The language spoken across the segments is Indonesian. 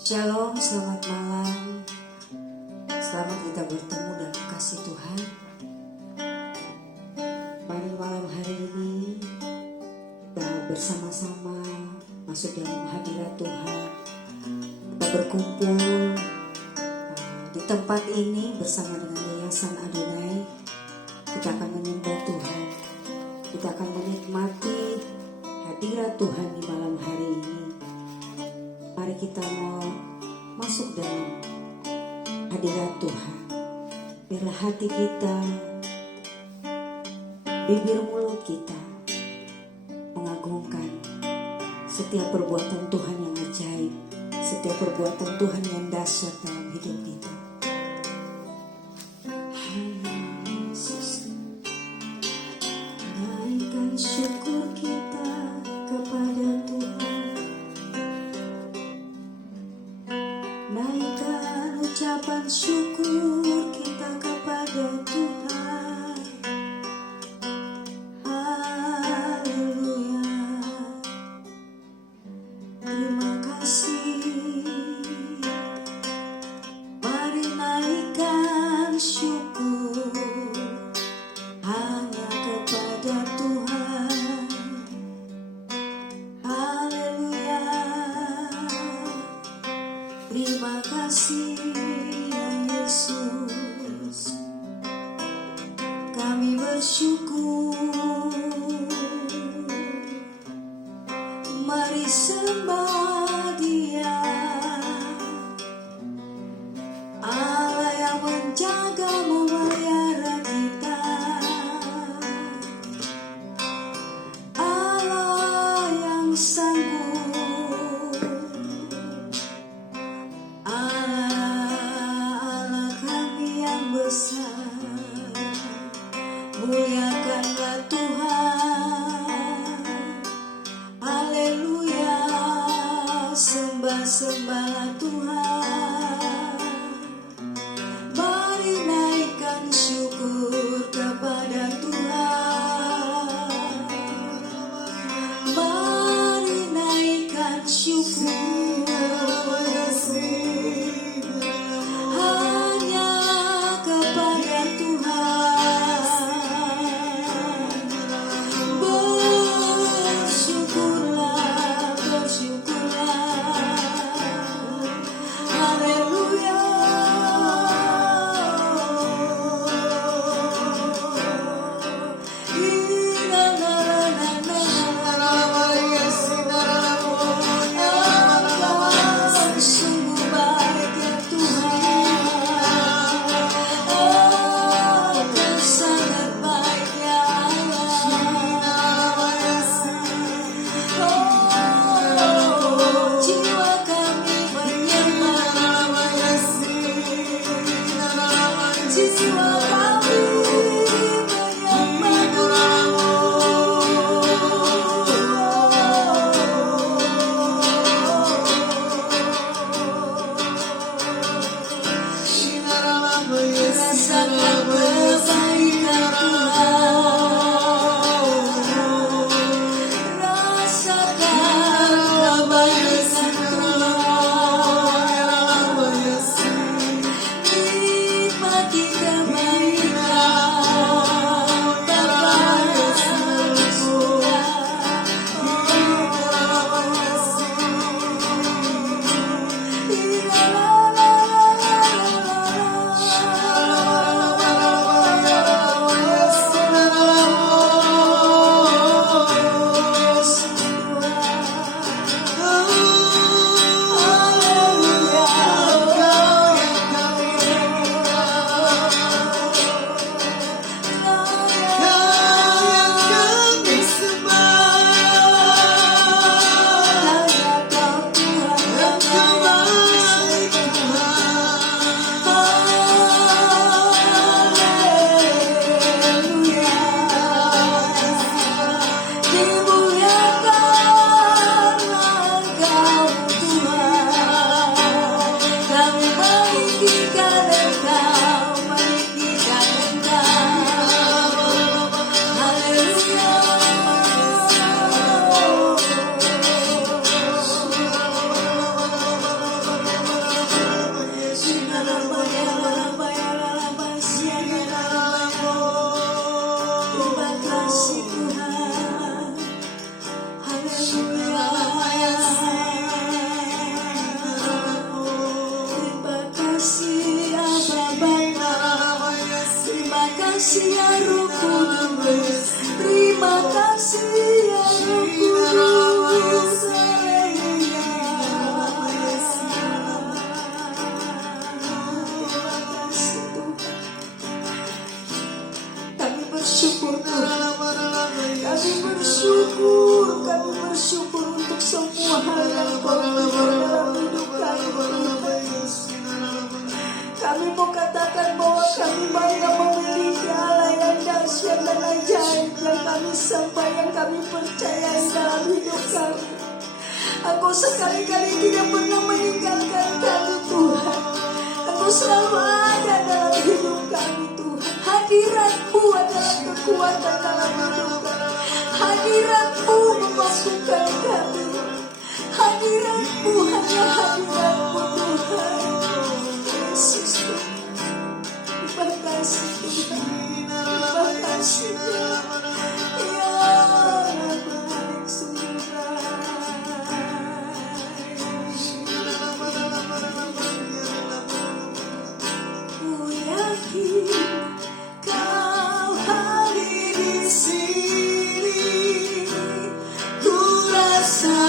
Shalom, selamat malam. Selamat kita bertemu dalam kasih Tuhan. Mari malam hari ini kita bersama-sama masuk dalam hadirat Tuhan. Kita berkumpul di tempat ini bersama dengan Yayasan Adonai. Kita akan menyembah Tuhan. Kita akan menikmati hadirat Tuhan di malam hari ini. Mari kita mau masuk dalam hadirat Tuhan. Biarlah hati kita, bibir mulut kita mengagungkan setiap perbuatan Tuhan yang ajaib, setiap perbuatan Tuhan yang dahsyat dalam hidup kita. Yesus, naikkan syukur kita kepada Tuhan. Naikkan ucapan syukur kita kepada Tuhan. Haleluya. Terima kasih. Mari naikkan syukur hanya kepada Tuhan. Haleluya. Terima kasih ya Yesus, kami bersyukur. Mari sembah Dia, Allah yang menjaga memelihara kita, Allah yang sanggup, Allah kami yang besar. Muliakanlah Tuhan. Haleluya. Sembah-sembahlah Tuhan. Mari naikkan syukur kepada Tuhan. Mari naikkan syukur hanya kepada Tuhan. Bersyukurlah, bersyukurlah. kami sampai yang kami percayai dalam hidup kami. Engkau sekali-kali tidak pernah meninggalkan kami Tuhan. Engkau selalu ada dalam hidup kami Tuhan. Hadirat-Mu adalah kekuatan dalam hidup kami. Hadirat-Mu memasukkan kami. Hadirat-Mu hanya hadirat-Mu Tuhan. Yesus Tuhan. Terima kasih Tuhan. Terima kasih Tuhan. Ya baik sungguh ku yakin Kau hadir di sini. Ku rasa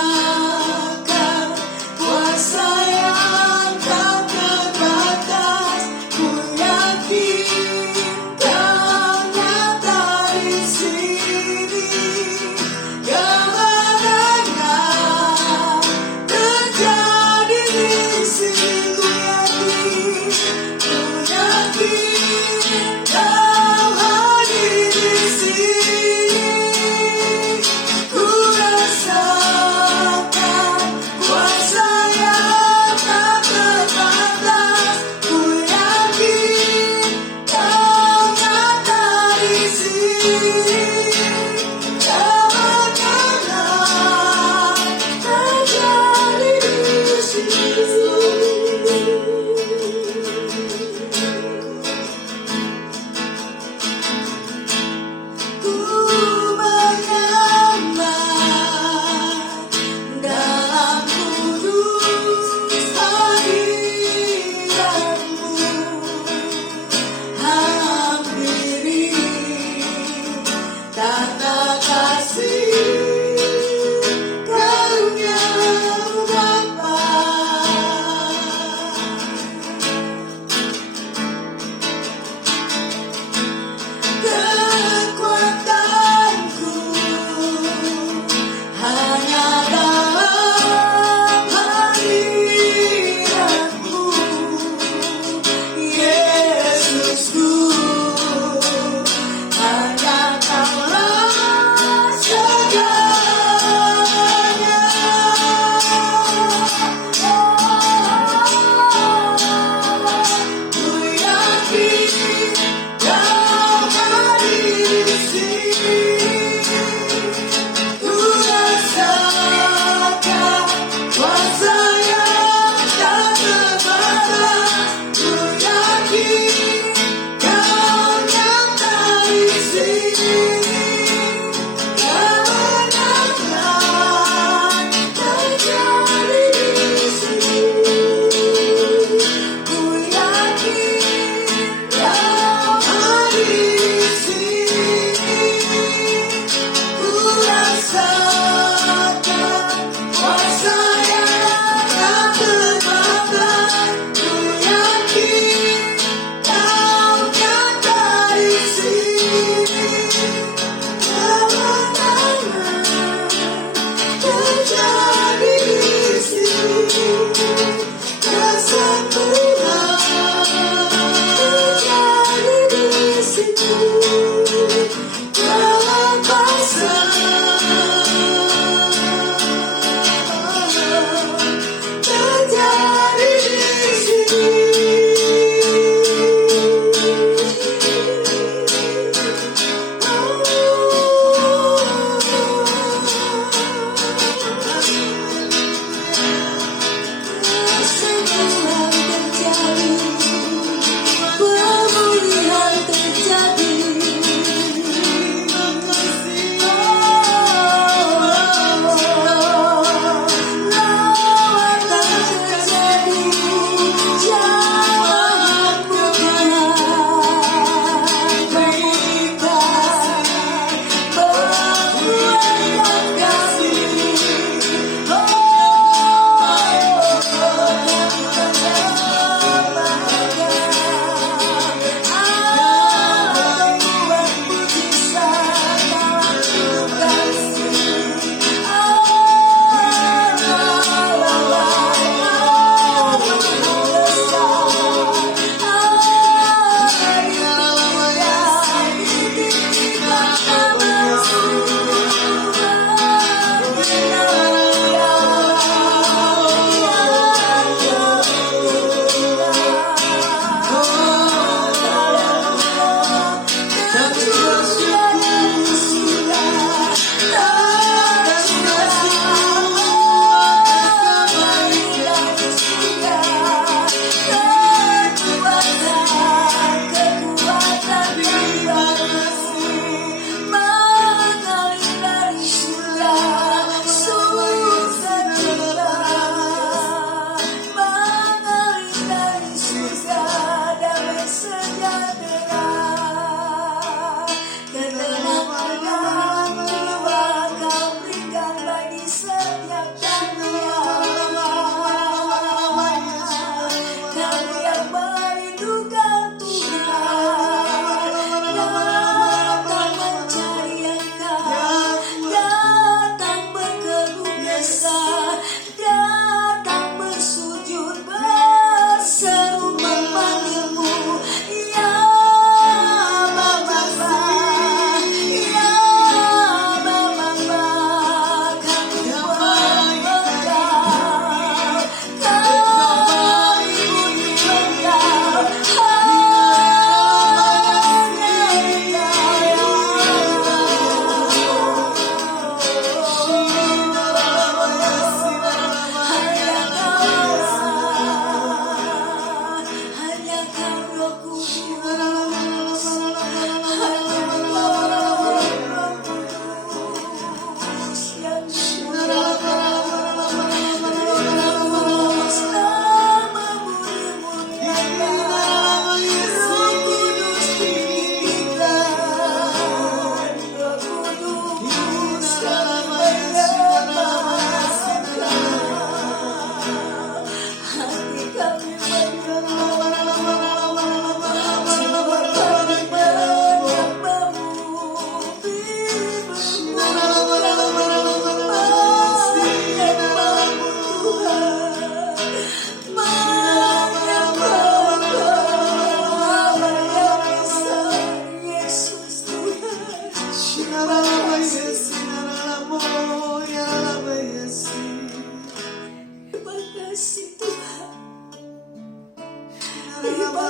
Terima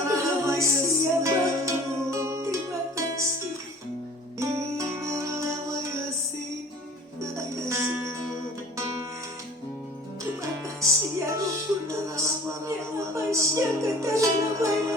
kasih ya Bapa. Terima kasih. Terima kasih ya Roh Kudus. Ya Masya kata Rabaya.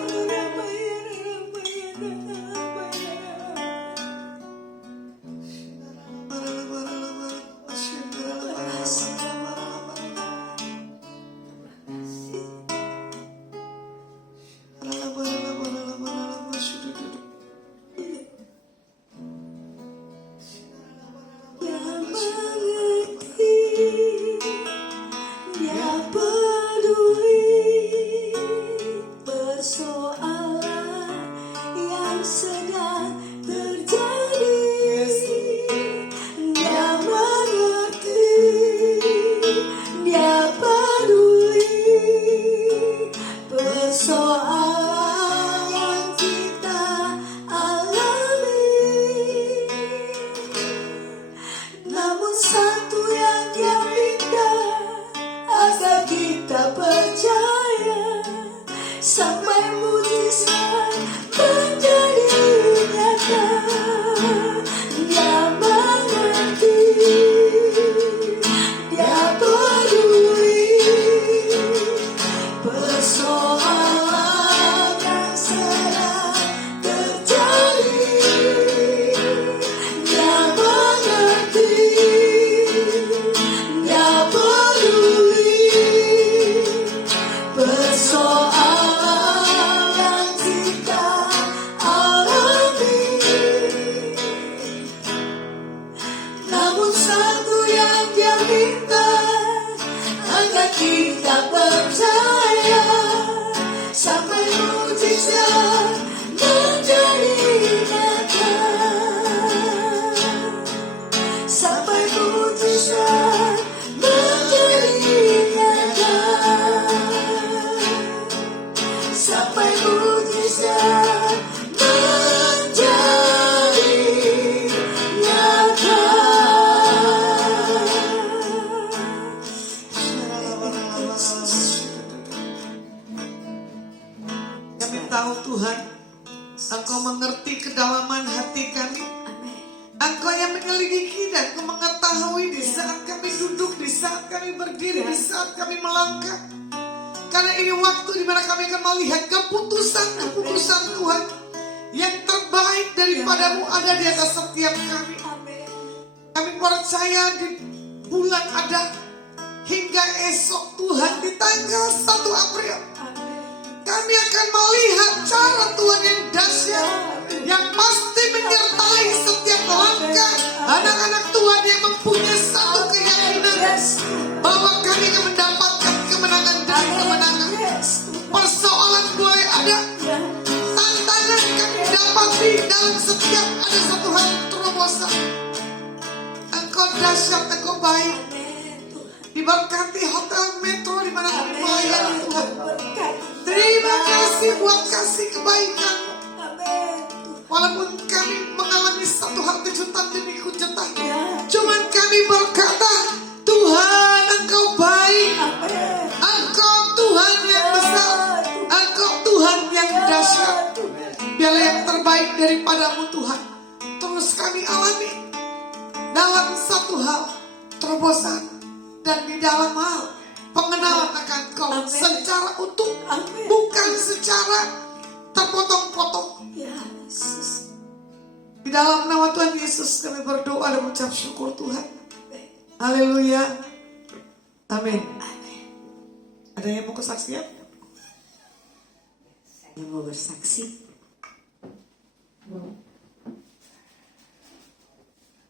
Yang mau bersaksi,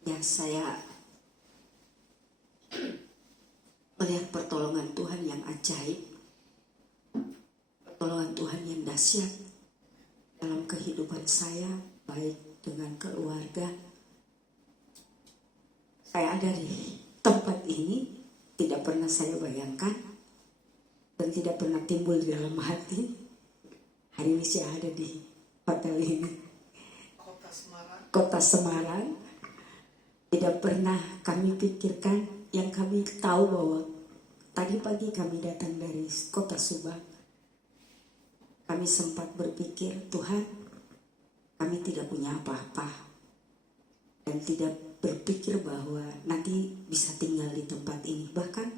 ya saya melihat pertolongan Tuhan yang ajaib, pertolongan Tuhan yang dahsyat dalam kehidupan saya, baik dengan keluarga. Saya ada di tempat ini, tidak pernah saya bayangkan dan tidak pernah timbul di dalam hati. Hari ini saya ada di hotel ini, Kota Semarang. Tidak pernah kami pikirkan, yang kami tahu bahwa tadi pagi kami datang dari Kota Subang. kami sempat berpikir, Tuhan, kami tidak punya apa-apa. Dan tidak berpikir bahwa nanti bisa tinggal di tempat ini. Bahkan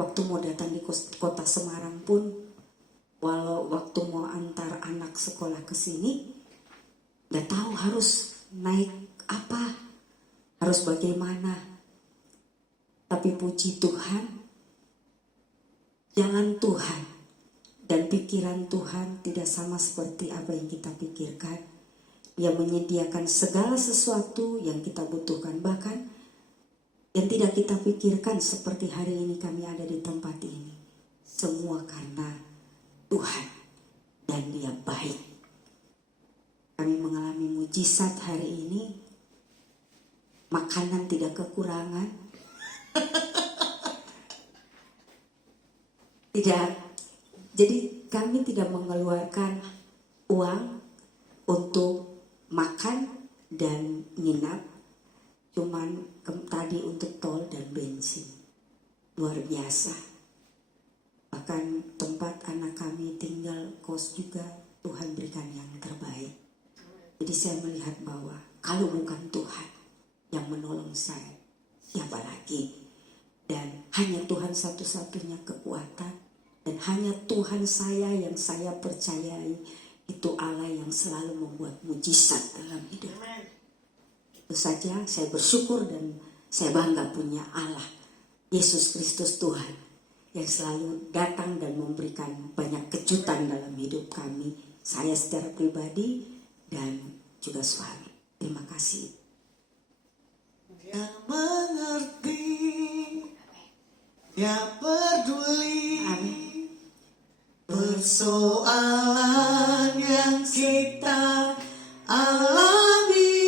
waktu mau datang di kota Semarang pun, walau waktu mau antar anak sekolah ke sini, gak tahu harus naik apa, harus bagaimana. Tapi puji Tuhan, jalan Tuhan dan pikiran Tuhan tidak sama seperti apa yang kita pikirkan. Dia menyediakan segala sesuatu yang kita butuhkan, bahkan yang tidak kita pikirkan, seperti hari ini kami ada di tempat ini. Semua karena Tuhan dan Dia baik. Kami mengalami mujizat hari ini. Makanan tidak kekurangan. Tidak. Jadi kami tidak mengeluarkan uang untuk makan dan nginap. Cuman tadi untuk tol dan bensin. Luar biasa. Bahkan tempat anak kami tinggal, kos juga Tuhan berikan yang terbaik. Jadi saya melihat bahwa kalau bukan Tuhan yang menolong saya, siapa lagi? Dan hanya Tuhan satu-satunya kekuatan. Dan hanya Tuhan saya yang saya percayai, itu Allah yang selalu membuat mujizat dalam hidup. Itu saja saya bersyukur dan saya bangga punya Allah, Yesus Kristus Tuhan, yang selalu datang dan memberikan banyak kejutan dalam hidup kami. Saya secara pribadi dan juga suami. Terima kasih. Dia mengerti, Dia peduli. Amin. Persoalan yang kita alami,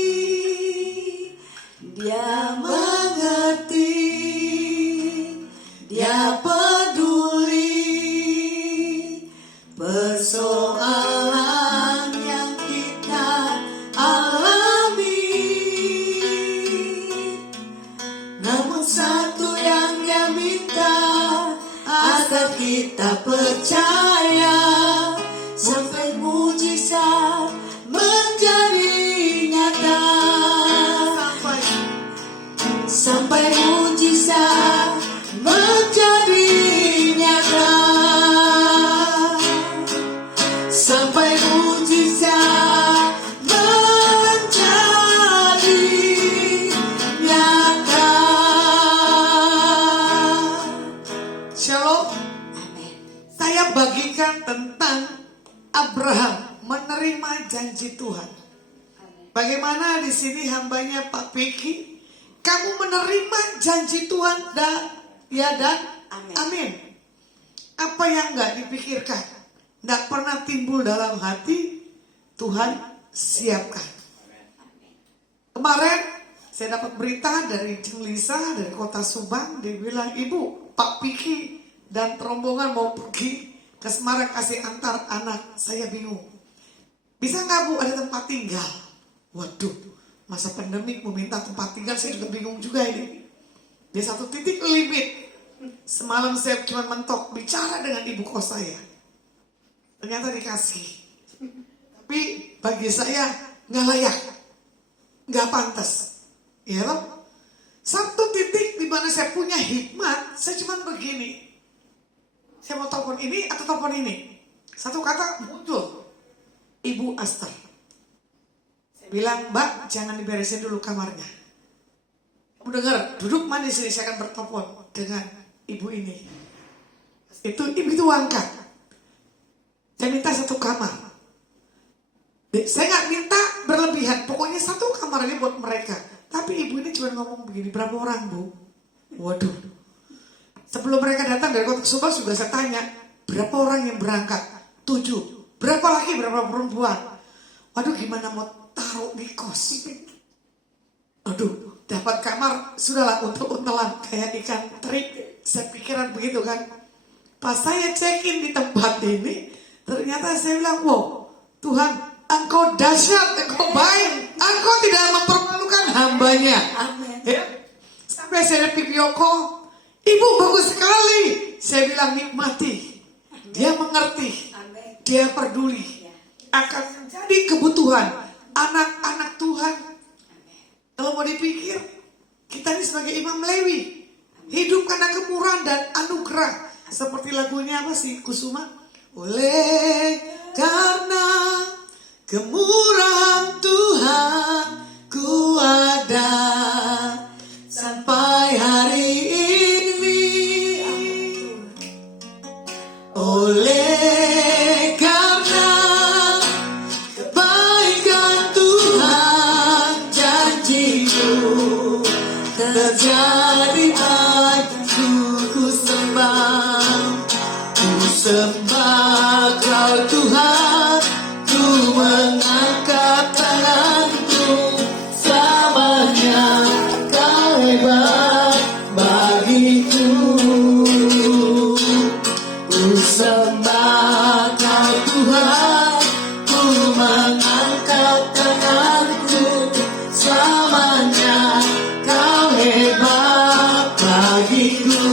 Dia mengerti, Dia peduli. Persoalan yang kita alami, namun satu yang Dia minta, agar kita percaya sampai mujizat menjadi nyata. Sampai mujizat menjadi nyata. Sampai mujizat menjadi nyata. Shalom. Saya bagikan tentang Abraham menerima janji Tuhan. Bagaimana di sini hambanya Pak Peki, kamu menerima janji Tuhan dan Amin. amin. Apa yang nggak dipikirkan, nggak pernah timbul dalam hati, Tuhan siapkan. Kemarin saya dapat berita dari Ceng Lisa dari kota Subang, dia bilang, Ibu, Pak Piki dan rombongan mau pergi ke Semarang kasih antar anak. Saya bingung, bisa nggak Bu ada tempat tinggal? Waduh, masa pandemik mau minta tempat tinggal, saya juga bingung juga ini. Di satu titik limit, semalam saya cuma mentok bicara dengan ibu kos saya, ternyata dikasih. Tapi bagi saya nggak layak, nggak pantas, ya loh. Satu titik di mana saya punya hikmat, saya cuma begini. Saya mau telepon ini atau telepon ini. Satu kata muncul, Ibu Aster. Saya bilang, Mbak, jangan diberesin dulu kamarnya. Kamu dengar, duduk manis sini, saya akan bertelepon dengan ibu ini. Ibu itu angkat. Saya minta satu kamar. Saya nggak minta berlebihan, pokoknya satu kamar ini buat mereka. Tapi ibu ini cuma ngomong begini, berapa orang Bu? Waduh. Sebelum mereka datang dari kota Subang juga saya tanya, berapa orang yang berangkat? 7. Berapa laki, berapa perempuan? Waduh, gimana mau taruh di kos? Aduh, dapat kamar, sudahlah untel-untelan kayak ikan teri. Saya pikiran begitu kan. Pas saya check-in di tempat ini, ternyata saya bilang, wow, Tuhan, Engkau dahsyat, Engkau baik, Engkau tidak mempermalukan hambanya. Amin. Ya. Sampai saya video call, Ibu bagus sekali. Saya bilang nikmati. Dia mengerti. Amin. Dia peduli akan menjadi kebutuhan anak-anak Tuhan. Kalau mau dipikir, kita ini sebagai imam Lewi, hidup karena kemurahan dan anugerah. Seperti lagunya apa sih, Kusuma? Oleh karena kemurahan Tuhan, ku ada sampai hari ini. Oleh karena kebaikan Tuhan, janji-Mu terjadi akanku. Ku sembah Kau Tuhan, ku mengangkat tanganku, selamanya Kau hebat bagiku. Ku sembah Kau Tuhan, ku mengangkat tanganku, selamanya Kau hebat bagiku.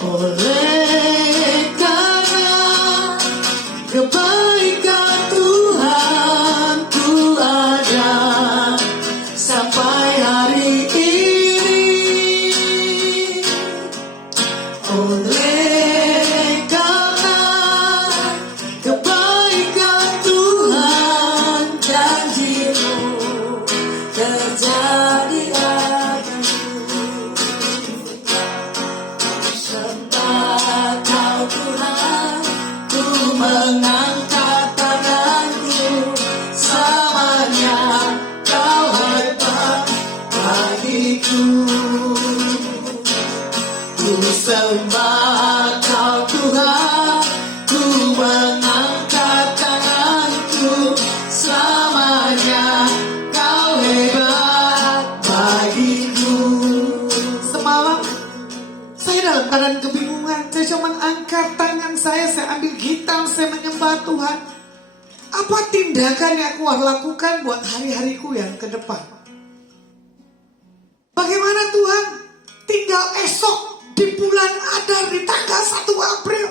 Oleh karena kebaikan Tuhan, ku ada sampai hari ini. Oleh karena kebaikan Tuhan, janji-Mu terjadi akanku. Sembah Kau Tuhan, ku mengangkat tanganku, selamanya Kau hebat bagiku. Ku sembah Kau Tuhan, ku mengangkat tanganku, selamanya Kau hebat bagiku. Semalam saya dalam keadaan kebingungan, saya cuma angkat tangan saya ambil gitar, saya menyembah Tuhan. Apa tindakan yang aku harus lakukan buat hari-hariku yang ke depan? Bagaimana Tuhan? Tinggal esok di bulan Adar, di tanggal 1 April.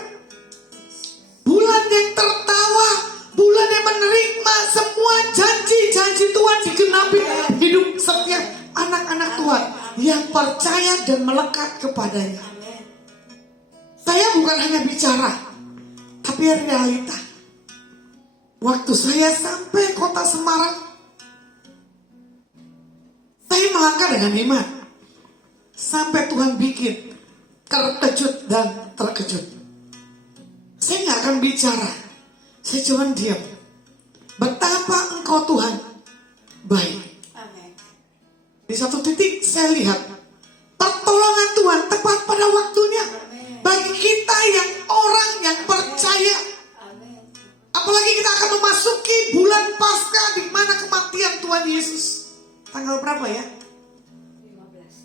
Bulan yang tertawa, bulan yang menerima semua janji-janji Tuhan digenapi dalam hidup setiap anak-anak Tuhan yang percaya dan melekat kepadanya. Saya bukan hanya bicara, tapi realita. Waktu saya sampai kota Semarang, saya melangkah dengan iman. Sampai Tuhan bikin terkejut dan terkejut. Saya gak akan bicara, saya cuma diam. Betapa Engkau Tuhan baik. Di satu titik saya lihat pertolongan Tuhan tepat pada waktunya. Bagi kita yang orang yang percaya. Apalagi kita akan memasuki bulan Paskah, di mana kematian Tuhan Yesus. Tanggal berapa ya?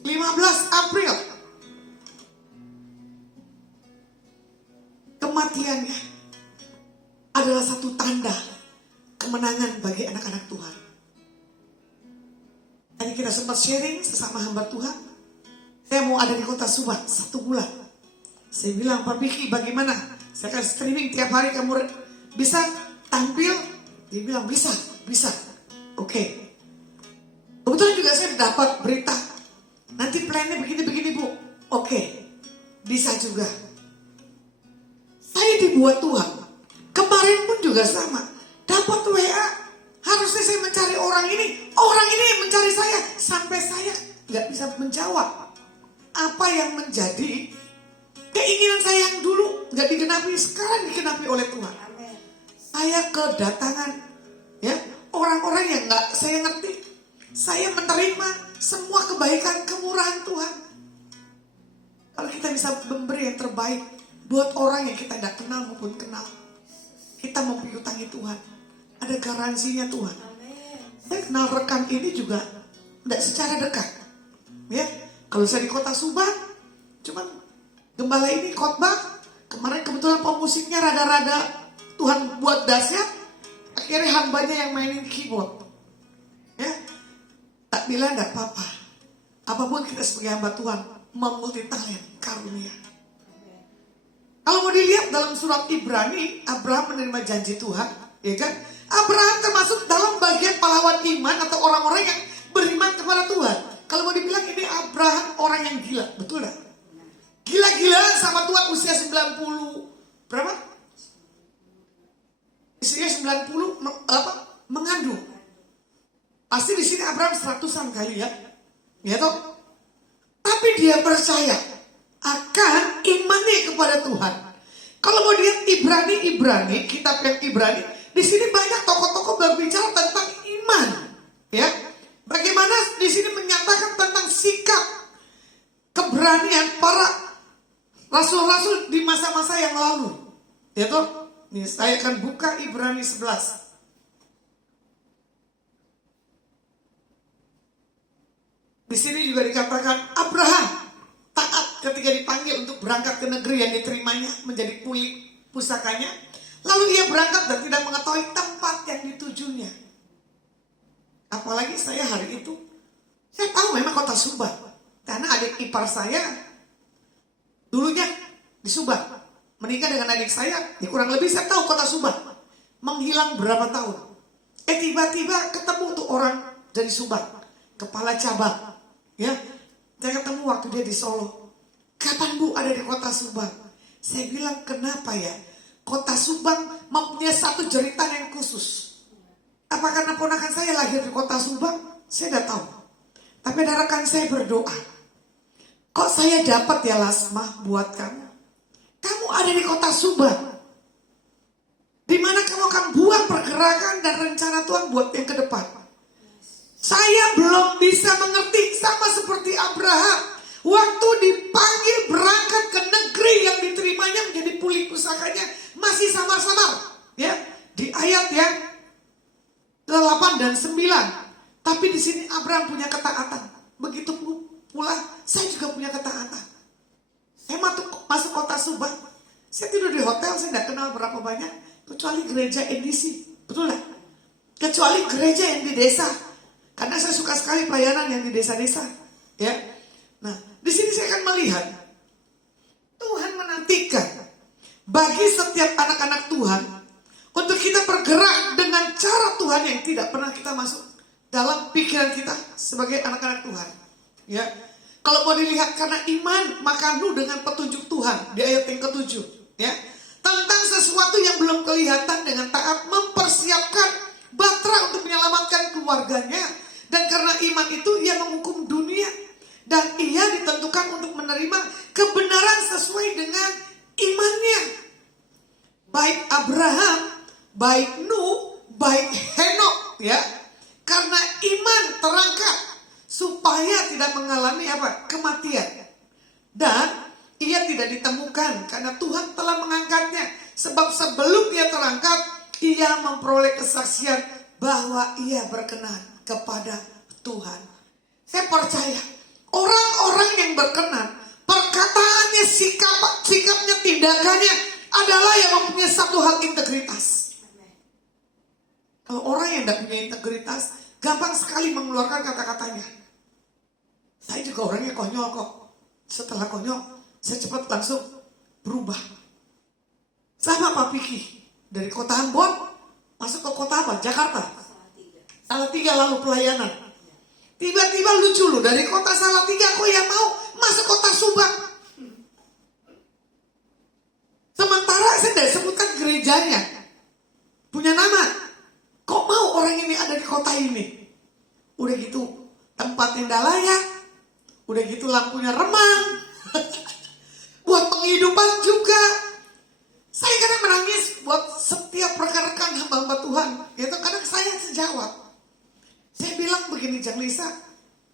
15 April. Kematiannya adalah satu tanda kemenangan bagi anak-anak Tuhan. Tadi kita sempat sharing sesama hamba Tuhan. Saya mau ada di kota Subang 1 bulan. Saya bilang, Pak Piki bagaimana? Saya akan streaming tiap hari, kamu bisa tampil? Dia bilang bisa. Oke. Kebetulan juga saya dapat berita. Nanti plannya begini Bu. Oke. Bisa juga. Saya dibuat Tuhan. Kemarin pun juga sama. Dapat WA. Harusnya saya mencari orang ini. Orang ini yang mencari saya. Sampai saya gak bisa menjawab. Apa yang menjadi keinginan saya yang dulu gak digenapi, sekarang digenapi oleh Tuhan. Saya kedatangan ya orang-orang yang gak saya ngerti. Saya menerima semua kebaikan kemurahan Tuhan. Kalau kita bisa memberi yang terbaik buat orang yang kita tidak kenal maupun kenal, kita mempiutangi Tuhan. Ada garansinya Tuhan. Saya kenal rekan ini juga tidak secara dekat. Ya, kalau saya di kota Subang, cuman gembala ini khotbah. Kemarin kebetulan pemusiknya rada-rada Tuhan buat dahsyat. Akhirnya hambanya yang mainin keyboard. Ya, tak bilang tidak apa-apa. Apapun kita sebagai hamba Tuhan, memulti talent karunia. Kalau mau dilihat dalam surat Ibrani, Abraham menerima janji Tuhan, ya kan? Abraham termasuk dalam bagian pahlawan iman atau orang-orang yang beriman kepada Tuhan. Kalau mau dibilang ini Abraham orang yang gila, betul gak? Gila-gilaan sama Tuhan usia 90 berapa? Usia 90 mengandung. Pasti di sini Abraham 100-an kali ya. Ya toh? Tapi dia percaya akan imannya kepada Tuhan. Kalau mau lihat Ibrani, kitab yang Ibrani, di sini banyak tokoh-tokoh berbicara tentang iman, ya. Bagaimana di sini menyatakan tentang sikap keberanian para rasul-rasul di masa-masa yang lalu. Ya toh? Nih, saya akan buka Ibrani 11. Di sini juga dikatakan Abraham taat ketika dipanggil untuk berangkat ke negeri yang diterimanya menjadi kulit pusakanya. Lalu ia berangkat dan tidak mengetahui tempat yang ditujunya. Apalagi saya hari itu, saya tahu memang kota Subang. Karena adik ipar saya dulunya di Subang. Menikah dengan adik saya, ya kurang lebih saya tahu kota Subang. Menghilang berapa tahun. Tiba-tiba ketemu tuh orang dari Subang. Kepala cabang. Ya, saya ketemu waktu dia di Solo. Kapan Bu ada di kota Subang? Saya bilang kenapa ya? Kota Subang mempunyai satu jeritan yang khusus. Apa karena ponakan saya lahir di kota Subang? Saya tidak tahu. Tapi ada rekan saya berdoa. Kok saya dapat ya Lasmah buat kamu? Kamu ada di kota Subang. Di mana kamu akan buat pergerakan dan rencana Tuhan buat yang ke depan. Saya belum bisa mengerti sama seperti Abraham. Waktu dipanggil berangkat ke negeri yang diterimanya menjadi pulih pusakanya masih samar-samar. Ya, di ayat yang ke-8 dan 9. Tapi di sini Abraham punya ketaatan. Begitu pula saya juga punya ketaatan. Saya masuk kota Subang. Saya tidur di hotel, saya tidak kenal berapa banyak. Kecuali gereja NDC. Betul lah. Kecuali gereja yang di desa. Karena saya suka sekali pelayanan yang di desa-desa, ya. Nah, di sini saya akan melihat Tuhan menantikan bagi setiap anak-anak Tuhan untuk kita bergerak dengan cara Tuhan yang tidak pernah kita masuk dalam pikiran kita sebagai anak-anak Tuhan, ya. Kalau mau dilihat karena iman maka nu dengan petunjuk Tuhan di ayat yang ke-7, ya. Tentang sesuatu yang belum kelihatan dengan taat mempersiapkan batra untuk menyelamatkan keluarganya. Dan karena iman itu ia menghukum dunia. Dan ia ditentukan untuk menerima kebenaran sesuai dengan imannya. Baik Abraham, baik Nuh, baik Henok, ya. Karena iman terangkat supaya tidak mengalami kematian. Dan ia tidak ditemukan karena Tuhan telah mengangkatnya. Sebab sebelum ia terangkat, ia memperoleh kesaksian bahwa ia berkenan kepada Tuhan. Saya percaya orang-orang yang berkenan, perkataannya, sikapnya, tindakannya adalah yang mempunyai satu hal, integritas. Kalau orang yang tidak punya integritas, gampang sekali mengeluarkan kata-katanya. Saya juga orangnya konyol kok. Setelah konyol, saya cepat langsung berubah. Sama Pak Piki, dari kota Ambon masuk ke kota apa? Jakarta. Salatiga lalu pelayanan. Tiba-tiba lucu loh, dari kota Salatiga kok yang mau masuk kota Subang. Sementara saya tidak sebutkan gerejanya. Punya nama. Kok mau orang ini ada di kota ini? Udah gitu tempat yang tidak layak. Udah gitu lampunya remang. Buat penghidupan juga. Saya kadang menangis buat setiap rekan-rekan hamba-hamba Tuhan. Itu kadang saya sejawab. Saya bilang begini, Jang Lisa,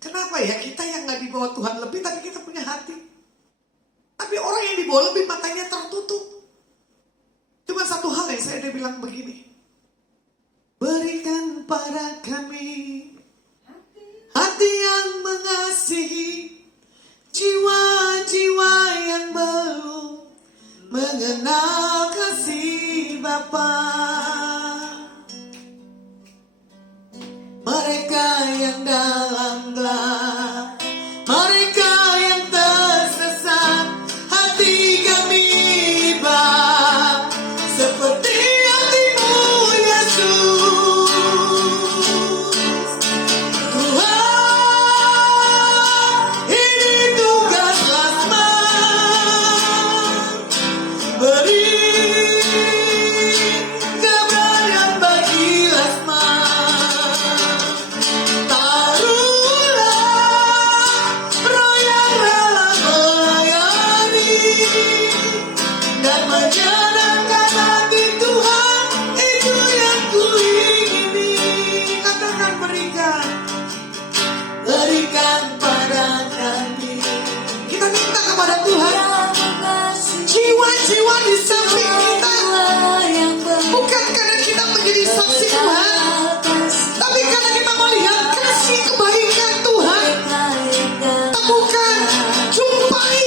kenapa ya kita yang gak dibawa Tuhan lebih tapi kita punya hati. Tapi orang yang dibawa lebih matanya tertutup. Cuma satu hal yang saya bilang begini. Berikan pada kami hati yang mengasihi, jiwa-jiwa yang belum mengenal kasih Bapa. Mereka yang dalam gelap, mereka yang tersesat, hati kami jiwa-jiwa di samping kita. Bukan karena kita menjadi saksi Tuhan, tapi karena kita melihat kasih kebaikan Tuhan. Temukan, jumpai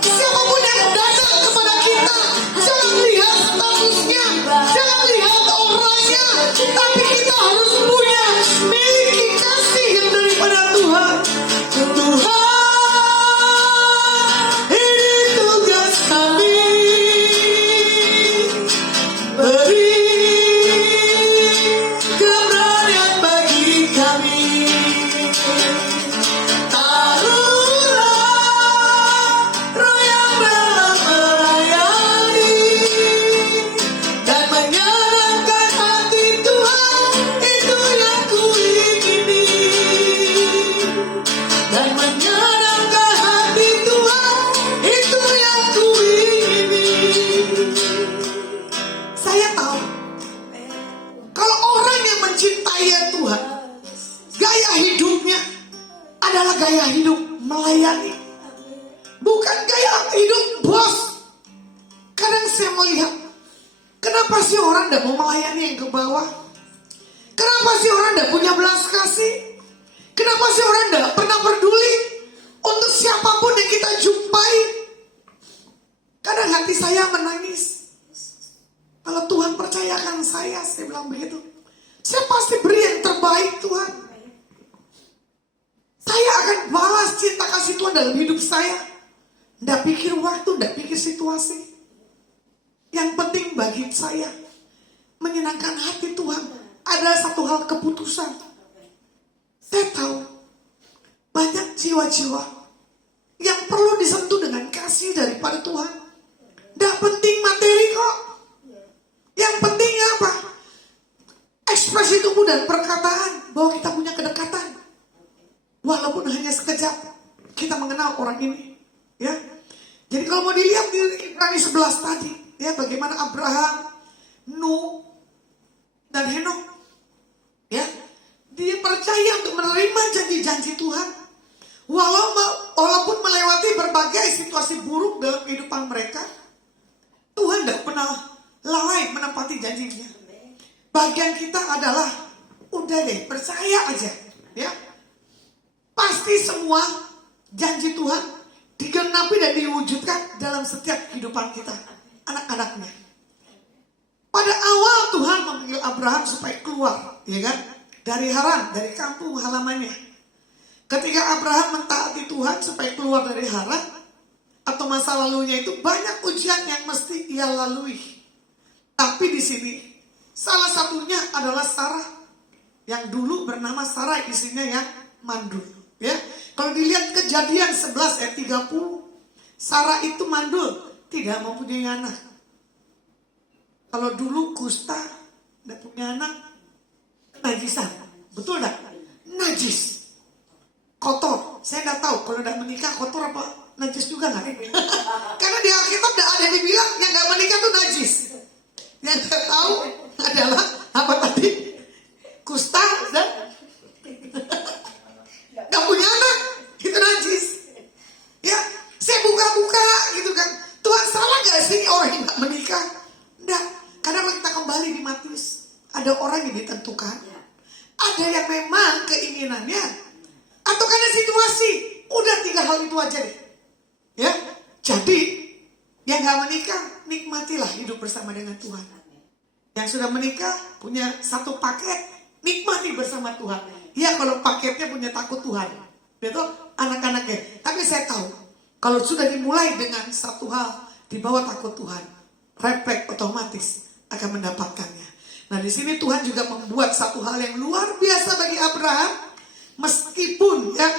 siapapun yang datang kepada kita. Jangan lihat statusnya, jangan lihat orangnya, tapi kita harus punya miliki kasih yang daripada Tuhan. Tuhan, ini tugas kami, beri keberanian bagi kami. Taruhlah roh yang dalam melayani dan menyenangkan hati Tuhan, itu yang ku ingini. Dan menyenangkan hati Tuhan, itu yang ku ingini. Saya tahu kalau orang yang mencintai Tuhan, gaya hidupnya adalah gaya hidup melayani, bukan gaya hidup bos. Kadang saya melihat, kenapa sih orang tidak mau melayani yang ke bawah? Kenapa sih orang tidak punya belas kasih? Kenapa sih orang tidak pernah peduli untuk siapapun yang kita jumpai? Kadang hati saya menangis. Kalau Tuhan percayakan saya bilang begitu, saya pasti beri yang terbaik Tuhan. Saya akan balas cinta kasih Tuhan dalam hidup saya. Tidak pikir waktu, tidak pikir situasi. Yang penting bagi saya, menyenangkan hati Tuhan adalah satu hal keputusan. Saya tahu banyak jiwa-jiwa yang perlu disentuh dengan kasih daripada Tuhan. Tidak penting materi kok. Yang penting apa? Ekspresi tubuh dan perkataan bahwa kita punya kedekatan. Walaupun hanya sekejap kita mengenal orang ini, ya. Jadi kalau mau dilihat di Ibrani 11 tadi, ya, bagaimana Abraham, Nuh, dan Henok, ya, dia percaya untuk menerima janji-janji Tuhan, walaupun melewati berbagai situasi buruk dalam kehidupan mereka. Tuhan tidak pernah lalai menepati janjinya. Bagian kita adalah udah deh, percaya aja, ya. Pasti semua janji Tuhan digenapi dan diwujudkan dalam setiap kehidupan kita, anak-anaknya. Pada awal Tuhan memanggil Abraham supaya keluar, ya kan, dari Haran, dari kampung halamannya. Ketika Abraham mentaati Tuhan supaya keluar dari Haran atau masa lalunya itu, banyak ujian yang mesti ia lalui. Tapi di sini salah satunya adalah Sarah, yang dulu bernama Sarah, istrinya yang mandul. Ya, kalau dilihat Kejadian 11 ayat 30, Sarah itu mandul, tidak mempunyai anak. Kalau dulu kusta, tidak punya anak, najisan, betul tidak? Najis, kotor. Saya tidak tahu kalau tidak menikah kotor apa najis juga nggak? Karena di Alkitab tidak ada yang dibilang yang nggak menikah itu najis. Yang saya tahu adalah apa tadi? Kusta dan gak punya anak, itu najis. Ya, saya buka-buka gitu kan. Tuhan salah gak sih orang yang gak menikah? Enggak. Kadang kita kembali di Matius, ada orang yang ditentukan, ada yang memang keinginannya, atau karena situasi. Udah 3 hal itu aja deh. Ya, jadi yang gak menikah, nikmatilah hidup bersama dengan Tuhan. Yang sudah menikah punya satu paket, nikmati bersama Tuhan. Ya, kalau paketnya punya takut Tuhan, itu anak-anaknya. Tapi saya tahu kalau sudah dimulai dengan satu hal di bawah takut Tuhan, refleks otomatis akan mendapatkannya. Nah, di sini Tuhan juga membuat satu hal yang luar biasa bagi Abraham. Meskipun ya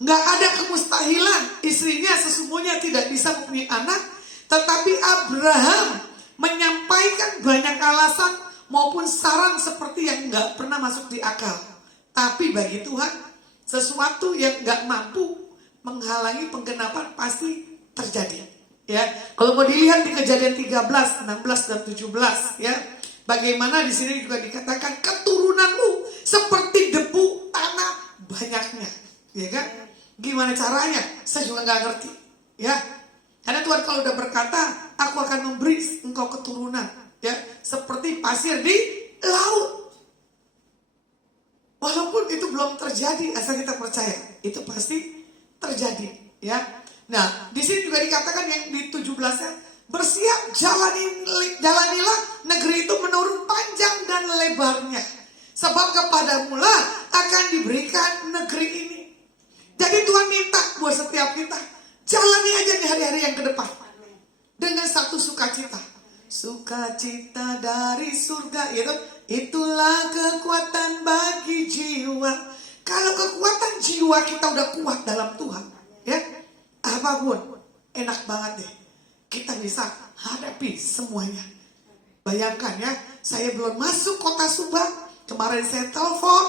nggak ada kemustahilan, istrinya sesungguhnya tidak bisa mempunyai anak, tetapi Abraham menyampaikan banyak alasan maupun saran seperti yang nggak pernah masuk di akal. Tapi bagi Tuhan, sesuatu yang gak mampu menghalangi penggenapan pasti terjadi. Ya, kalau mau dilihat di Kejadian 13, 16 dan 17, ya, bagaimana di sini juga dikatakan keturunanmu seperti debu tanah banyaknya, ya kan? Gimana caranya? Saya juga nggak ngerti, ya. Karena Tuhan kalau udah berkata, aku akan memberi engkau keturunan, ya, seperti pasir di laut. Walaupun itu belum terjadi, asal kita percaya itu pasti terjadi, ya. Nah, di sini juga dikatakan yang di 17-nya, bersiap jalanilah negeri itu menurut panjang dan lebarnya, sebab kepadamulah akan diberikan negeri ini. Jadi Tuhan minta buat setiap kita, jalani aja nih hari-hari yang ke depan dengan satu sukacita. Sukacita dari surga, itulah kekuatan bagi jiwa. Kalau kekuatan jiwa kita udah kuat dalam Tuhan, ya, apapun enak banget deh. Kita bisa hadapi semuanya. Bayangkan ya, saya belum masuk kota Subang, kemarin saya telepon,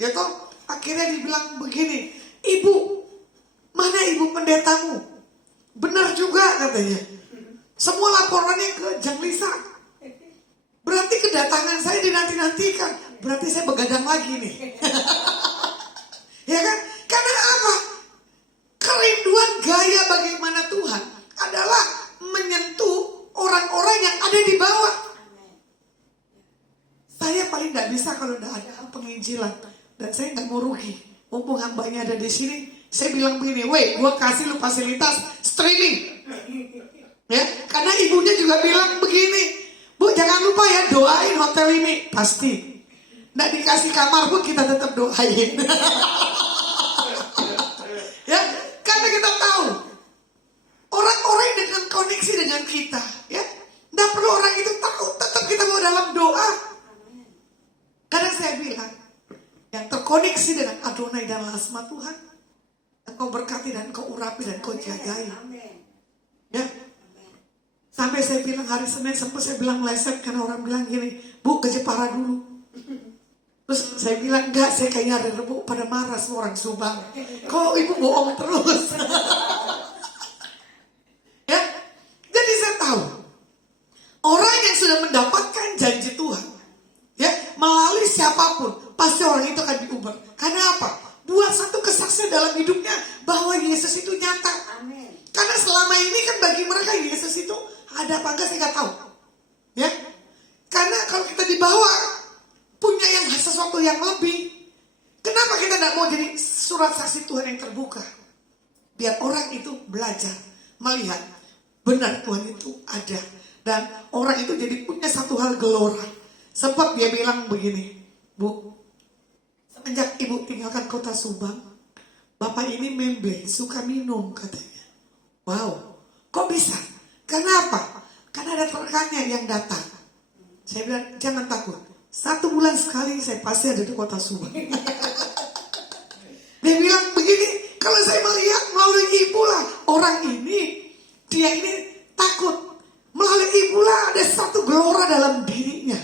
ya toh, akhirnya dibilang begini, ibu, mana ibu pendetamu? Benar juga katanya. Semua laporannya ke Jeng Lisa. Berarti kedatangan saya dinanti-nantikan. Berarti saya begadang lagi nih. Ya kan? Karena apa? Kerinduan gaya bagaimana Tuhan adalah menyentuh orang-orang yang ada di bawah. Saya paling gak bisa kalau udah ada penginjilan. Dan saya gak mau rugi. Mumpung hambanya ada di sini, saya bilang begini, weh, gue kasih lu fasilitas streaming. Ya, karena ibunya juga bilang begini, Bu, jangan lupa ya doain hotel ini. Pasti. Nggak dikasih kamar pun kita tetap doain. Ya, karena kita tahu orang-orang dengan koneksi dengan kita, ya, nggak perlu orang itu tahu, tetap kita mau dalam doa. Karena saya bilang, yang terkoneksi dengan Adonai dan Lasma Tuhan, engkau berkati dan engkau urapi dan engkau jagai. Ya. Sampai saya bilang hari Senin, sempat saya bilang leset karena orang bilang gini, Bu, ke Jepara dulu. Terus saya bilang, enggak, saya kayaknya hari Rebu pada marah semua orang Subang. Kalau ibu bohong terus. Ya, jadi saya tahu orang yang sudah mendapatkan janji Tuhan, ya, melalui siapapun, pasti orang itu akan diubah. Karena apa? Buat satu kesaksian dalam hidupnya bahwa Yesus itu nyata. Amin. Karena selama ini kan bagi mereka Yesus itu ada apa enggak saya nggak tahu, ya. Karena kalau kita dibawa punya yang sesuatu yang lebih, kenapa kita tidak mau jadi surat saksi Tuhan yang terbuka? Biar orang itu belajar melihat benar Tuhan itu ada, dan orang itu jadi punya satu hal gelora. Sebab dia bilang begini, Bu, semenjak ibu tinggalkan kota Subang, bapak ini membe, suka minum katanya. Wow, kok bisa? Kenapa? Karena ada rekannya yang datang. Saya bilang, jangan takut. 1 bulan sekali saya pasti ada di kota Subang. Dia bilang begini, kalau saya melihat melalui ibu lah, orang ini, dia ini takut. Melalui ibu lah ada satu gelora dalam dirinya.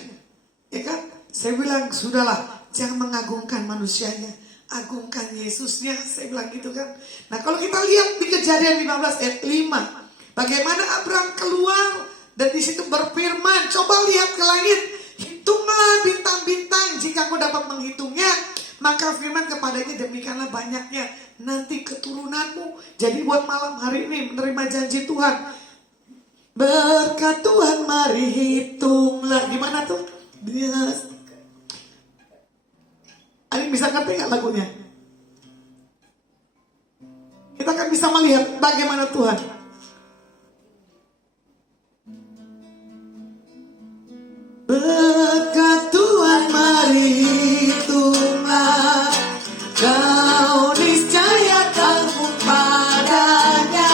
Ya kan? Saya bilang, sudahlah, jangan mengagungkan manusianya. Agungkan Yesusnya, saya bilang gitu kan. Nah, kalau kita lihat di Kejadian 15 ayat 5. Bagaimana Abraham keluar dan di situ berfirman, coba lihat ke langit, hitunglah bintang-bintang, jika kau dapat menghitungnya, maka firman kepadanya, demikianlah banyaknya nanti keturunanmu. Jadi buat malam hari ini menerima janji Tuhan, berkat Tuhan mari hitunglah. Gimana tuh? Yes. Ada bisa ngerti nggak lagunya? Kita akan bisa melihat bagaimana Tuhan. Berkat Tuhan mari hitunglah, kau niscaya takut padanya.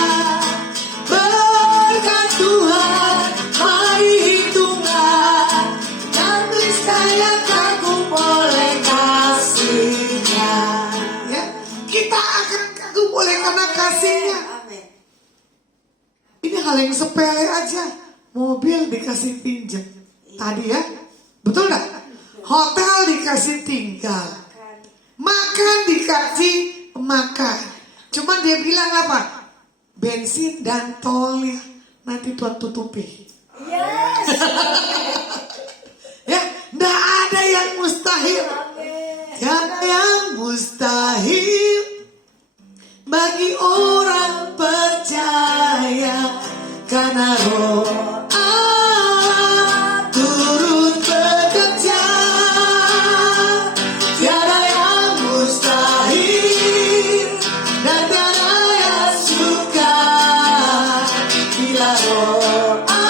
Berkat Tuhan mari hitunglah, dan niscaya kagum oleh kasih-Nya. Ya, kita akan kagum oleh karena kasih-Nya. Ini hal yang sepele aja. Mobil dikasih pinjam tadi ya, betul gak? Hotel dikasih tinggal, makan dikasih makan. Cuman dia bilang apa? Bensin dan tolnya nanti Tuhan tutupi. Yes. Ya, nggak ada yang mustahil. Tiada yang mustahil bagi orang percaya, karena Roh doa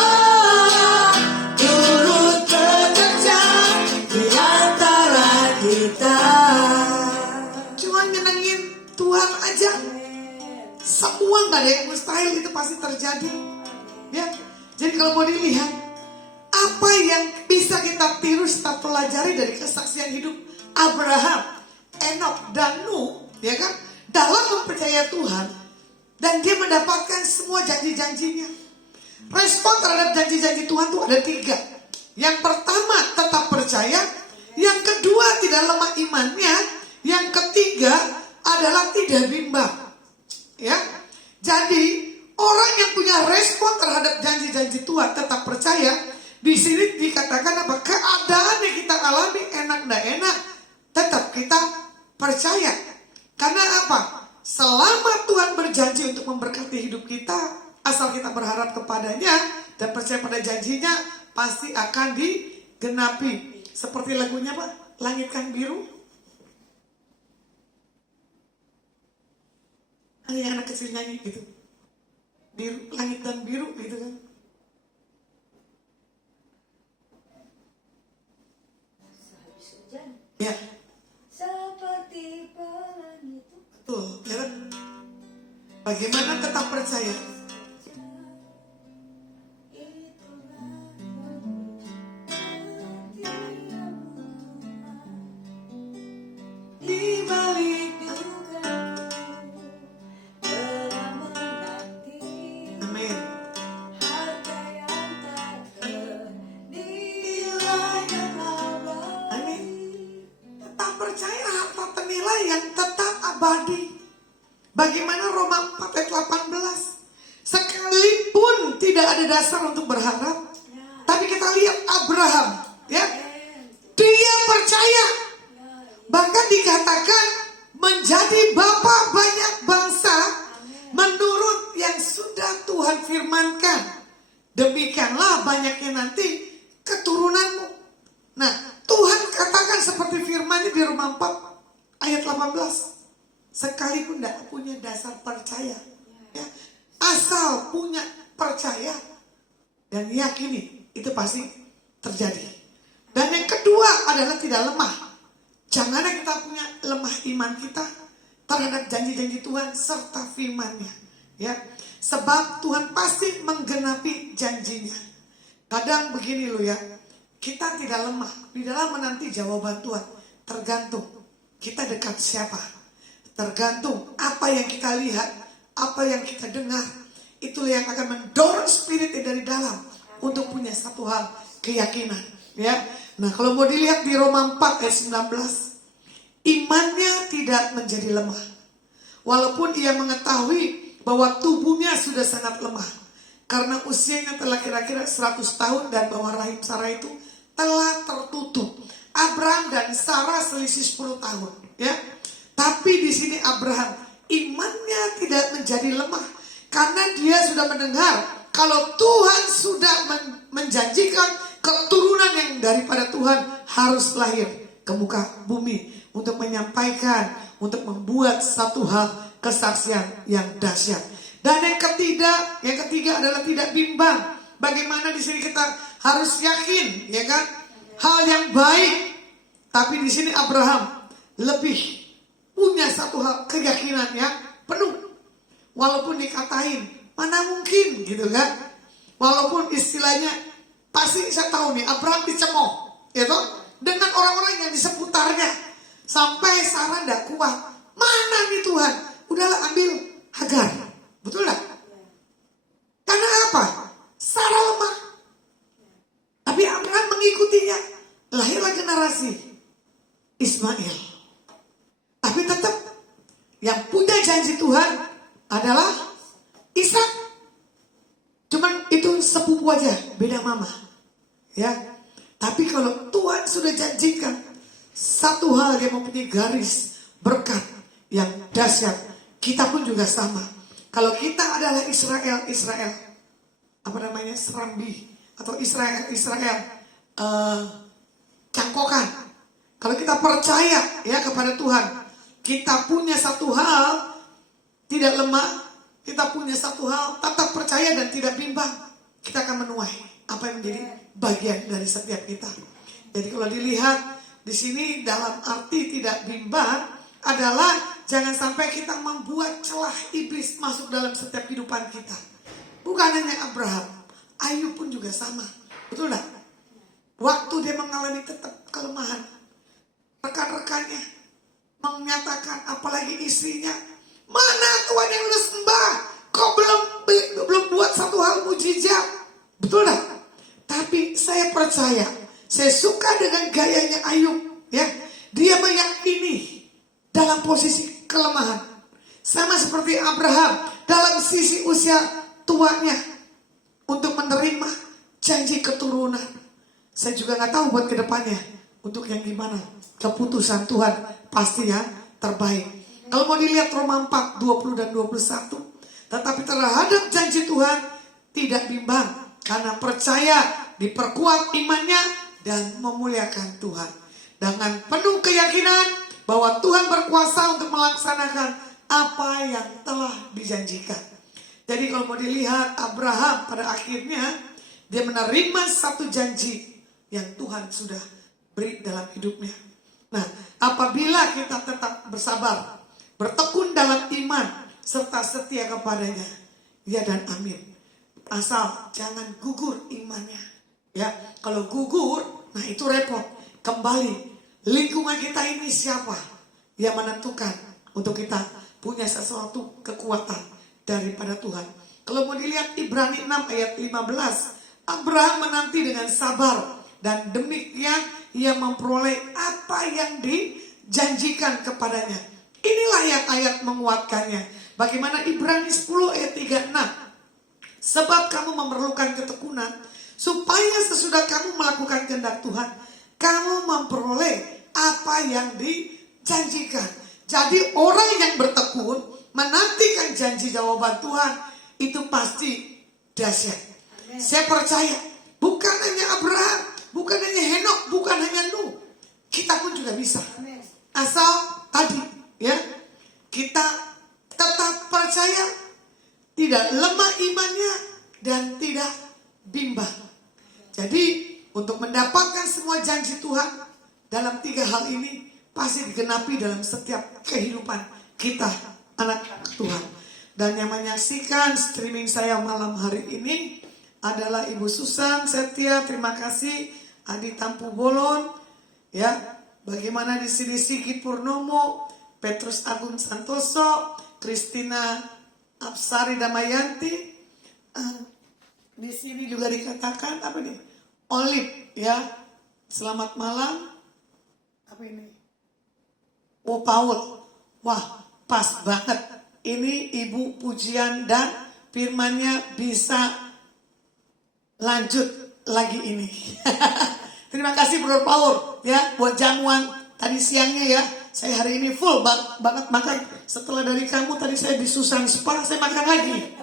turut bekerja di antara kita. Cuma nyenengin Tuhan aja. Semua nggak ada yang mustahil, itu pasti terjadi. Ya, jadi kalau mau dilihat apa yang bisa kita tiru serta pelajari dari kesaksian hidup Abraham, Enok, dan Nuh, ya kan, dalam mempercayai Tuhan dan dia mendapatkan semua janji-janjinya. Respon terhadap janji-janji Tuhan itu ada 3. Yang pertama, tetap percaya. Yang kedua, tidak lemah imannya. Yang ketiga adalah tidak bimbang. Ya, jadi orang yang punya respon terhadap janji-janji Tuhan, tetap percaya. Di sini dikatakan apa? Keadaan yang kita alami enak nggak enak, tetap kita percaya. Karena apa? Selama Tuhan berjanji untuk memberkati hidup kita, asal kita berharap kepadanya dan percaya pada janjinya, pasti akan digenapi. Seperti lagunya Pak, Langit Kan Biru. Ada yang anak kecil nyanyi gitu, biru, langit dan biru gitu kan. Ya, Seperti pelangi itu. betul, ya kan? Bagaimana tetap percaya? Di balik Telah menanti amin. harta yang tak ternilai dan abadi. Amin. Tetap percaya harta ternilai yang tetap abadi. Bagaimana Roma 4 ayat 18? Sekalipun tidak ada dasar untuk berharap, tapi kita lihat Abraham, ya, dia percaya. Bahkan dikatakan menjadi bapa banyak bangsa menurut yang sudah Tuhan firmankan. Demikianlah banyaknya nanti keturunanmu. Nah, Tuhan katakan seperti firman-Nya di Roma 4 ayat 18. Sekalipun tidak punya dasar percaya, ya, asal punya percaya dan yakini, itu pasti terjadi. Dan yang kedua adalah tidak lemah. Janganlah kita punya lemah iman kita terhadap janji-janji Tuhan serta firman-Nya, ya. Sebab Tuhan pasti menggenapi janjinya. Kadang begini loh ya, kita tidak lemah di dalam menanti jawaban Tuhan. Tergantung kita dekat siapa, tergantung apa yang kita lihat, apa yang kita dengar. Itulah yang akan mendorong spirit dari dalam untuk punya satu hal, keyakinan, ya. Nah, kalau mau dilihat di Roma 4 ayat 19, imannya tidak menjadi lemah. Walaupun ia mengetahui bahwa tubuhnya sudah sangat lemah, karena usianya telah kira-kira 100 tahun dan bahwa rahim Sarah itu telah tertutup. Abraham dan Sarah selisih 10 tahun, ya. Tapi di sini Abraham imannya tidak menjadi lemah karena dia sudah mendengar kalau Tuhan sudah menjanjikan keturunan yang daripada Tuhan harus lahir ke muka bumi untuk menyampaikan, untuk membuat satu hal kesaksian yang dahsyat. Dan yang ketiga adalah tidak bimbang. Bagaimana di sini kita harus yakin, ya kan? Hal yang baik. Tapi di sini Abraham lebih punya satu hal, keyakinan yang penuh. Walaupun dikatain, mana mungkin gitu kan? Walaupun istilahnya pasti saya tahu nih, Abraham dicemooh, gitu, dengan orang-orang yang di seputarnya. Sampai Sarah tidak kuat. Mana nih Tuhan? Udahlah ambil Hagar. Betul tak? Karena apa? Sarah lemah. Tapi Abraham mengikutinya. Lahirlah generasi Ismail. Tapi tetap yang punya janji Tuhan adalah Ishak. Cuman itu sepupu aja, beda mama. Ya. Tapi kalau Tuhan sudah janjikan satu hal yang mempunyai garis berkat yang dahsyat, kita pun juga sama. Kalau kita adalah Israel, apa namanya, serambi atau Israel, cangkokan. Kalau kita percaya ya kepada Tuhan, kita punya satu hal, tidak lemah, kita punya satu hal, tetap percaya dan tidak bimbang, kita akan menuai apa yang menjadi bagian dari setiap kita. Jadi kalau dilihat di sini dalam arti tidak bimbang adalah jangan sampai kita membuat celah iblis masuk dalam setiap kehidupan kita. Bukan hanya Abraham, Ayub pun juga sama. Betul enggak? Waktu dia mengalami tetap kelemahan, rekan-rekannya menyatakan, apalagi istrinya, mana Tuhan yang lu sembah? Kok belum buat satu hal mujizat? Betul enggak? Tapi saya percaya, saya suka dengan gayanya Ayub, ya. Dia meyakini dalam posisi kelemahan, sama seperti Abraham dalam sisi usia tuanya untuk menerima janji keturunan. Saya juga nggak tahu buat kedepannya untuk yang gimana. Keputusan Tuhan pasti yang terbaik. Kalau mau dilihat Roma 4, 20 dan 21. Tetapi terhadap janji Tuhan tidak bimbang, karena percaya diperkuat imannya dan memuliakan Tuhan. Dengan penuh keyakinan bahwa Tuhan berkuasa untuk melaksanakan apa yang telah dijanjikan. Jadi kalau mau dilihat Abraham pada akhirnya dia menerima satu janji yang Tuhan sudah beri dalam hidupnya. Nah, apabila kita tetap bersabar, bertekun dalam iman, serta setia kepadanya, ya dan amin. Asal jangan gugur imannya. Ya, kalau gugur, nah itu repot. Kembali, lingkungan kita ini siapa yang menentukan untuk kita punya sesuatu kekuatan daripada Tuhan. Kalau mau dilihat Ibrani 6 ayat 15, Abraham menanti dengan sabar dan demikian ia memperoleh apa yang dijanjikan kepadanya. Inilah yang ayat menguatkannya. Bagaimana Ibrani 10 ayat 36. Sebab kamu memerlukan ketekunan supaya sesudah kamu melakukan kehendak Tuhan, kamu memperoleh apa yang dijanjikan. Jadi orang yang bertekun menantikan janji jawaban Tuhan itu pasti dahsyat. Saya percaya bukan hanya Abraham, bukan hanya Henok, bukan hanya Nuh, kita pun juga bisa. Asal tadi ya kita tetap percaya, tidak lemah imannya dan tidak bimbang. Jadi untuk mendapatkan semua janji Tuhan dalam 3 hal ini pasti digenapi dalam setiap kehidupan kita, anak Tuhan. Dan yang menyaksikan streaming saya malam hari ini adalah Ibu Susan Setia, terima kasih. Adi Tampu Bolon, ya. Bagaimana di sini Sigit Purnomo, Petrus Agung Santoso, Kristina Apsari Damayanti. Di sini juga dikatakan apa nih? Olip, ya. Selamat malam. Apa ini? Oh, Paul. Wah, pas banget. Ini Ibu pujian dan firmannya bisa lanjut lagi ini. Terima kasih Bro Paul ya buat jamuan tadi siangnya ya. Saya hari ini full banget makan. Setelah dari kamu tadi saya di Susan Spa, saya makan lagi.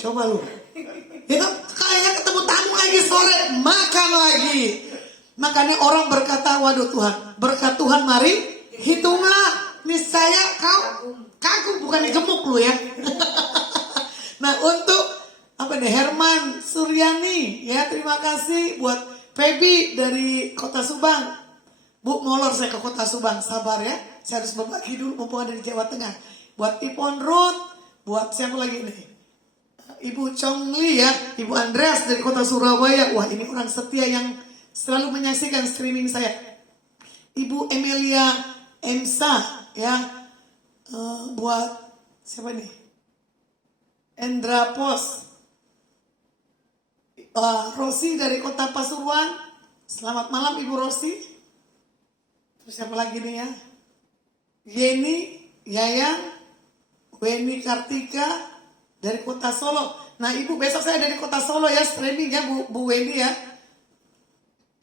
Coba lu. Itu kayaknya ketemu tamu lagi sore, makan lagi. Makanya orang berkata, waduh Tuhan, berkat Tuhan mari hitunglah. Niscaya kau kagum, bukan gemuk lu ya. Nah untuk apa nih, Herman Suryani ya, terima kasih. Buat Feby dari Kota Subang. Bu, molor saya ke Kota Subang, sabar ya. Saya harus berbagi dulu mumpung ada di Jawa Tengah. Buat Ipon Ruth, buat siapa lagi nih? Ibu Chongli ya, Ibu Andreas dari Kota Surabaya. Wah, ini orang setia yang selalu menyaksikan streaming saya. Ibu Emilia Emsa ya, buat siapa nih? Endra Pos, Rosi dari Kota Pasuruan. Selamat malam Ibu Rosi. Terus siapa lagi nih ya? Yeni, Yayang, Weni Kartika dari Kota Solo. Nah Ibu, besok saya dari Kota Solo ya, streaming ya Bu Weni ya.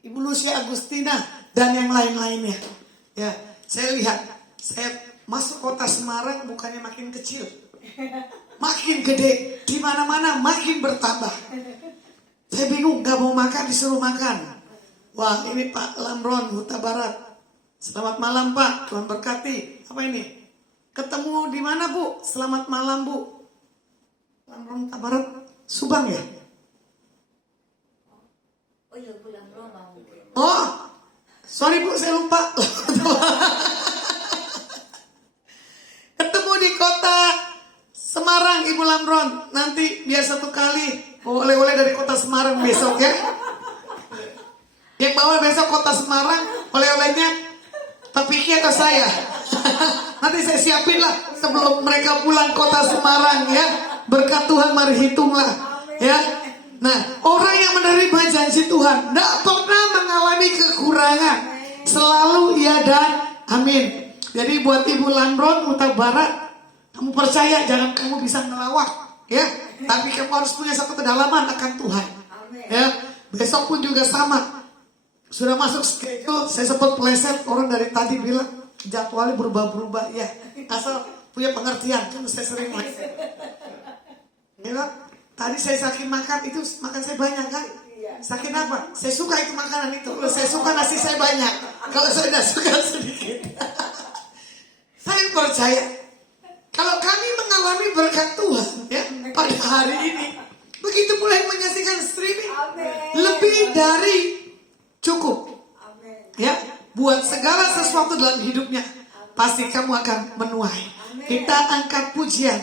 Ibu Lucia Agustina dan yang lain-lainnya. Ya, saya lihat, saya masuk Kota Semarang bukannya makin kecil, makin gede, di mana-mana makin bertambah. Saya bingung, gak mau makan disuruh makan. Wah, ini Pak Lamron Huta Barat. Selamat malam Pak, Tuhan berkati. Apa ini? Ketemu di mana Bu? Selamat malam Bu. Lamron Barat, Subang ya? Oh iya, pulang Roma mungkin. Oh, sorry Bu, saya lupa. Ketemu di kota Semarang, Ibu Lamron. Nanti biar satu kali oleh-oleh dari kota Semarang besok ya. Yang bawa besok kota Semarang, oleh-olehnya Pak Piki atau saya. Nanti saya siapin lah sebelum mereka pulang kota Semarang ya. Berkat Tuhan mari hitunglah ya. Nah, orang yang menerima janji Tuhan tidak pernah mengalami kekurangan. Selalu iya dan amin. Jadi buat Ibu Lamron Huta Barat, kamu percaya jangan kamu bisa ngelawak ya. Tapi kamu harus punya satu kedalaman akan Tuhan. Ya, besok pun juga sama. Sudah masuk schedule, saya sempat pleset, orang dari tadi bilang jadwalnya berubah-berubah ya. Asal punya pengertian, kan saya sering main. Ya, tadi saya sakit makan, itu makan saya banyak kan? Sakit apa? Saya suka itu makanan itu. Kalau saya suka nasi saya banyak. Kalau saya tidak suka sedikit. Saya percaya kalau kami mengalami berkat Tuhan ya pada hari ini, begitu pula yang menyaksikan streaming, lebih dari cukup. Ya, buat segala sesuatu dalam hidupnya pasti kamu akan menuai. Kita angkat pujian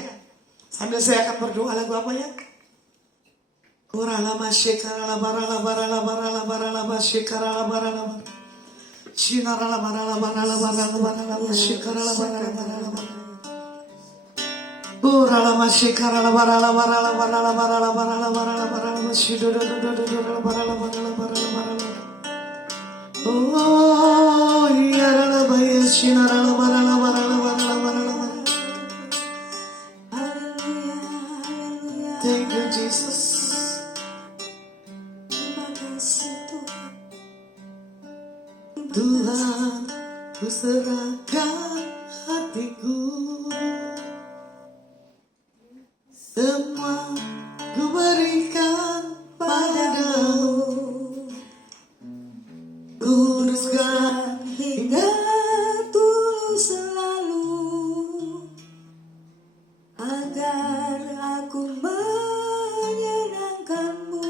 sambil saya akan berdoa. Lagu apa ya? Uralama shekara la barala barala barala barala shekara la barala shinara la barala barala barala barala shekara la barala barala uralama shekara la barala barala barala barala barala barala barala shido do do do do barala barala barala barala oh yara la baya shinara la barala barala barala barala barala. Thank you Jesus. Tuhan, ku serahkan hatiku, semua ku berikan padamu, kuduskan hingga tulus selalu, agar aku menyenangkanmu,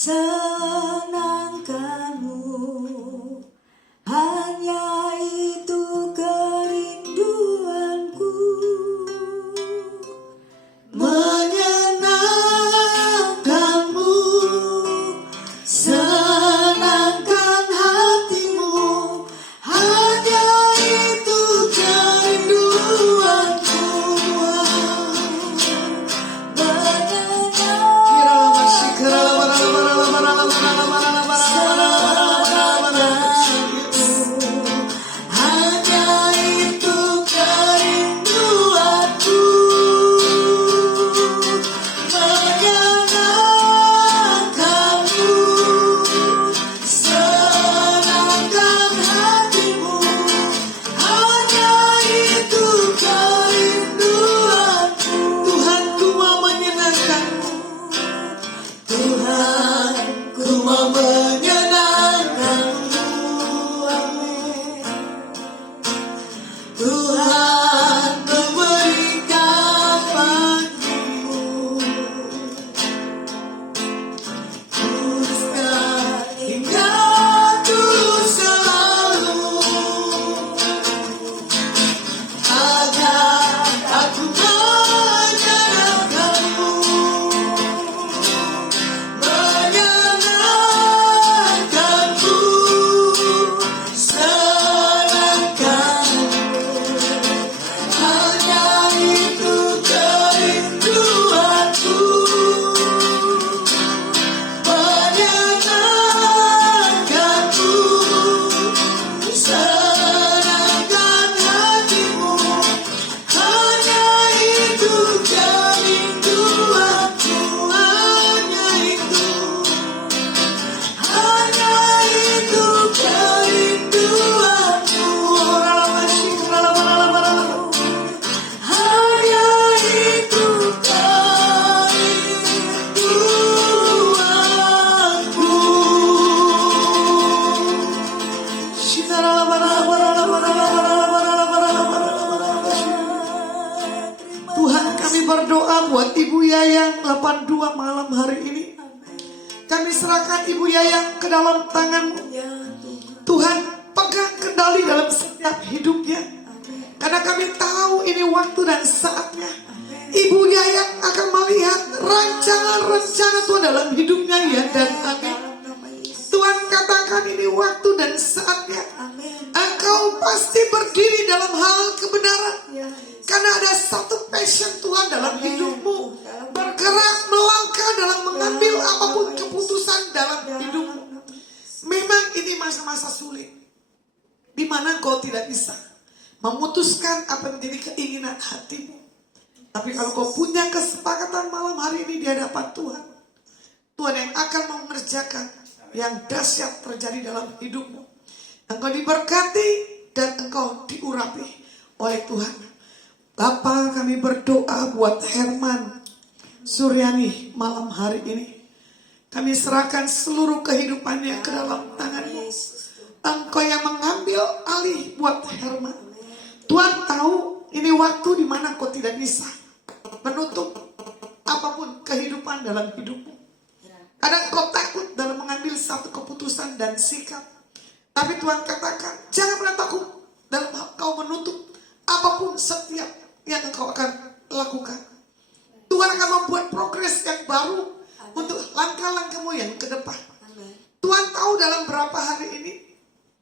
senangkanmu, hanya itu kerinduanku, menyenangkanmu, senangkan hatimu, hanya itu kerinduanku. berdoa buat Ibu Yayang 82 malam hari ini. Kami serahkan Ibu Yayang ke dalam tangan-Mu. Ya Tuhan. Tuhan, pegang kendali dalam setiap hidupnya. Karena kami tahu ini waktu dan saatnya. Ibu Yayang akan melihat rancangan-rencana Tuhan dalam hidupnya, ya dan amin. Tuhan, katakan ini waktu dan saatnya. Engkau pasti berdiri dalam hal kebenaran. Karena ada satu passion Tuhan dalam hidupmu. Bergerak, melangkah dalam mengambil apapun keputusan dalam hidupmu. Memang ini masa-masa sulit, di mana kau tidak bisa memutuskan apa yang menjadi keinginan hatimu. Tapi kalau kau punya kesepakatan malam hari ini di hadapan Tuhan, Tuhan yang akan mengerjakan yang dahsyat terjadi dalam hidupmu. Engkau diberkati dan engkau diurapi oleh Tuhan. Bapa, kami berdoa buat Herman Suryani malam hari ini. Kami serahkan seluruh kehidupannya ke dalam tangan-Mu. Engkau yang mengambil alih buat Herman. Tuhan tahu ini waktu di mana kau tidak bisa menutup apapun kehidupan dalam hidupmu. Kadang kau takut dalam mengambil satu keputusan dan sikap. Tapi Tuhan katakan, jangan pernah takut dalam kau menutup apapun setiap yang engkau akan lakukan. Tuhan akan membuat progres yang baru untuk langkah-langkahmu yang ke depan. Tuhan tahu dalam berapa hari ini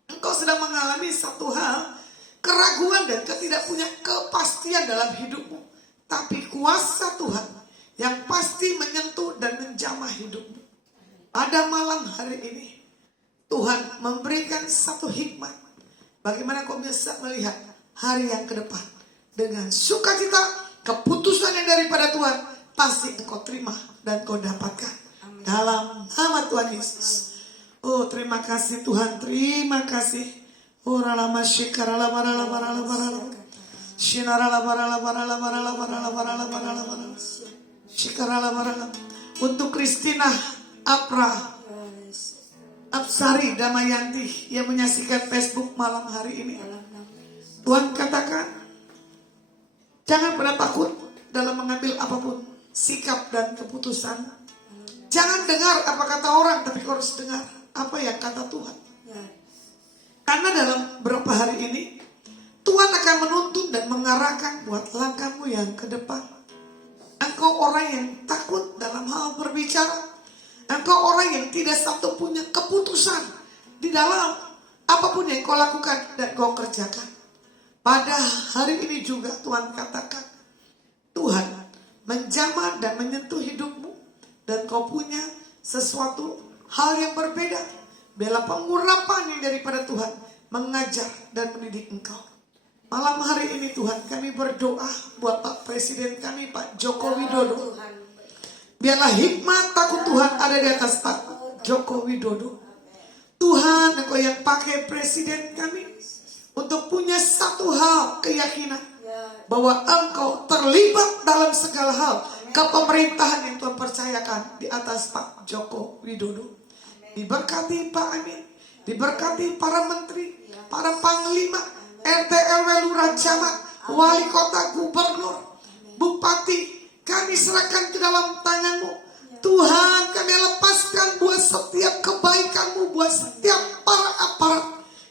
engkau sedang mengalami satu hal, keraguan dan ketidakpunya kepastian dalam hidupmu. Tapi kuasa Tuhan yang pasti menyentuh dan menjamah hidupmu. Pada malam hari ini Tuhan memberikan satu hikmat bagaimana kau bisa melihat hari yang ke depan dengan sukacita. Keputusan yang daripada Tuhan pasti engkau terima dan kau dapatkan. Amin. Dalam nama Tuhan Yesus. Oh, terima kasih Tuhan, terima kasih. Oh, ralama shikarala barala barala barala. Shinarala barala barala barala barala barala barala barala. Shikarala barala. Untuk Christina Apra Apsari Damayanti yang menyaksikan Facebook malam hari ini, Tuhan katakan, jangan pernah takut dalam mengambil apapun sikap dan keputusan. Jangan dengar apa kata orang, tapi kau harus dengar apa yang kata Tuhan. Karena dalam beberapa hari ini Tuhan akan menuntun dan mengarahkan buat langkahmu yang ke depan. Engkau orang yang takut dalam hal berbicara. Engkau orang yang tidak satu punya keputusan di dalam apapun yang kau lakukan dan kau kerjakan. Pada hari ini juga Tuhan katakan, Tuhan menjamah dan menyentuh hidupmu. Dan kau punya sesuatu hal yang berbeda. Bela pengurapan yang daripada Tuhan mengajar dan mendidik engkau. Malam hari ini Tuhan, kami berdoa buat Pak Presiden kami, Pak Joko Widodo. Biarlah hikmat takut Tuhan ada di atas Pak Joko Widodo. Tuhan, engkau yang pakai presiden kami untuk punya satu hal keyakinan bahwa engkau terlibat dalam segala hal kepemerintahan yang Tuhan percayakan di atas Pak Joko Widodo. Diberkati Pak Amin, diberkati para menteri, para panglima, RT RW lurah camat, wali kota, gubernur, bupati. Kami serahkan ke dalam tangan-Mu. Tuhan, kami lepaskan buat setiap kebaikan-Mu, buat setiap para aparat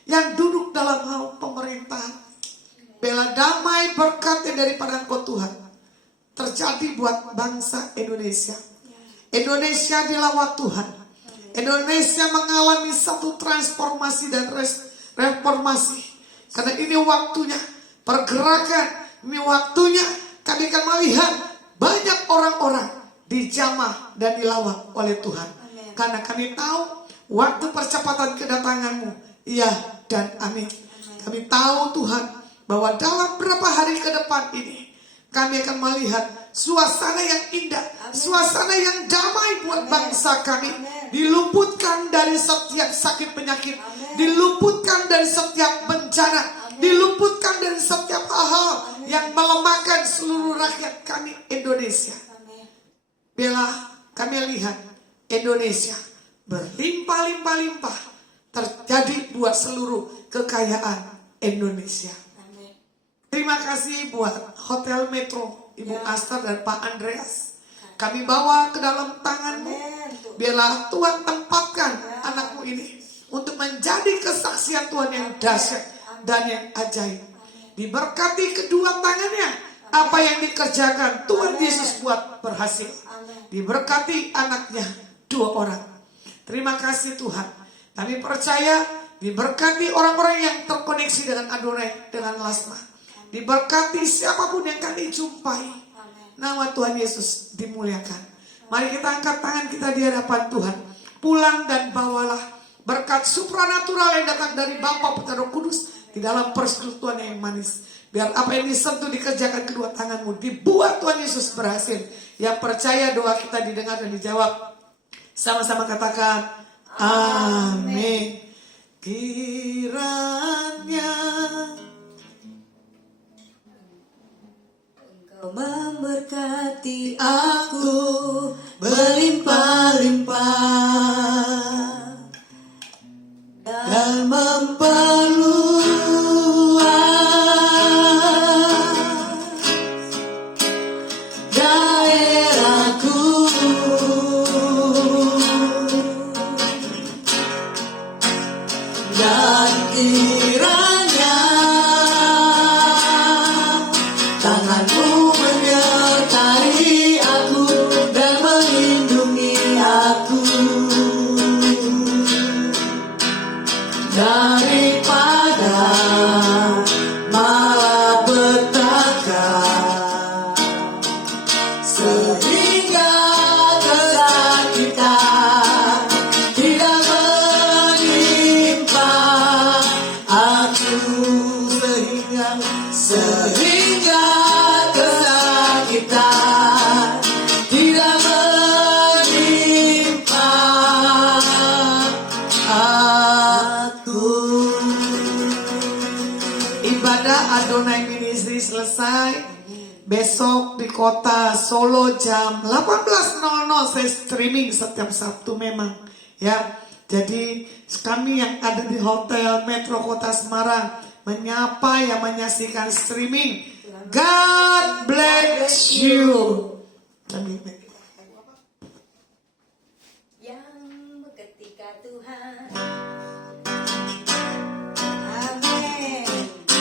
yang duduk dalam hal pemerintahan. Bela damai berkatnya daripada Engkau Tuhan terjadi buat bangsa Indonesia. Indonesia dilawat Tuhan. Indonesia mengalami satu transformasi dan reformasi. Karena ini waktunya pergerakan. Ini waktunya kami akan melihat banyak orang-orang dijamah dan dilawat oleh Tuhan. Amen. Karena kami tahu waktu percepatan kedatangan-Mu. Iya dan amin. Kami tahu Tuhan bahwa dalam beberapa hari ke depan ini kami akan melihat suasana yang indah, suasana yang damai buat bangsa kami. Diluputkan dari setiap sakit penyakit, diluputkan dari setiap bencana, diluputkan dari setiap hal-hal yang melemahkan seluruh rakyat kami Indonesia. Bila kami lihat Indonesia berlimpah-limpah-limpah terjadi buat seluruh kekayaan Indonesia. Terima kasih buat Hotel Metro Ibu Asta dan Pak Andreas. Kami bawa ke dalam tangan-Mu. Biarlah Tuhan tempatkan anakmu ini untuk menjadi kesaksian Tuhan yang dahsyat dan yang ajaib. Diberkati kedua tangannya, apa yang dikerjakan Tuhan Yesus buat berhasil. Diberkati anaknya 2 orang. Terima kasih Tuhan. Kami percaya diberkati orang-orang yang terkoneksi dengan Adonai, dengan Lasma. Diberkati siapapun yang kami jumpai. Nama Tuhan Yesus dimuliakan. Mari kita angkat tangan kita di hadapan Tuhan. Pulang dan bawalah berkat supranatural yang datang dari Bapa, Putra, Roh Kudus di dalam persekutuan yang manis. Biar apa yang disentuh dikerjakan kedua tanganmu, dibuat Tuhan Yesus berhasil. Yang percaya doa kita didengar dan dijawab. Sama-sama katakan amin. Kiranya Engkau memberkati aku berlimpah-limpah dan memperluas daerahku, dan kiranya tanganmu menyertai aku dan melindungi aku daripada malapetaka, sehingga kesakitan tidak menimpa aku, sehingga kesakitan tidak menimpa aku. ibadah Adonai Ministry selesai. Besok di kota Solo jam 18.00 saya streaming setiap Sabtu memang ya. Jadi kami yang ada di Hotel Metro Kota Semarang menyapa yang menyaksikan streaming. God bless you. Amin.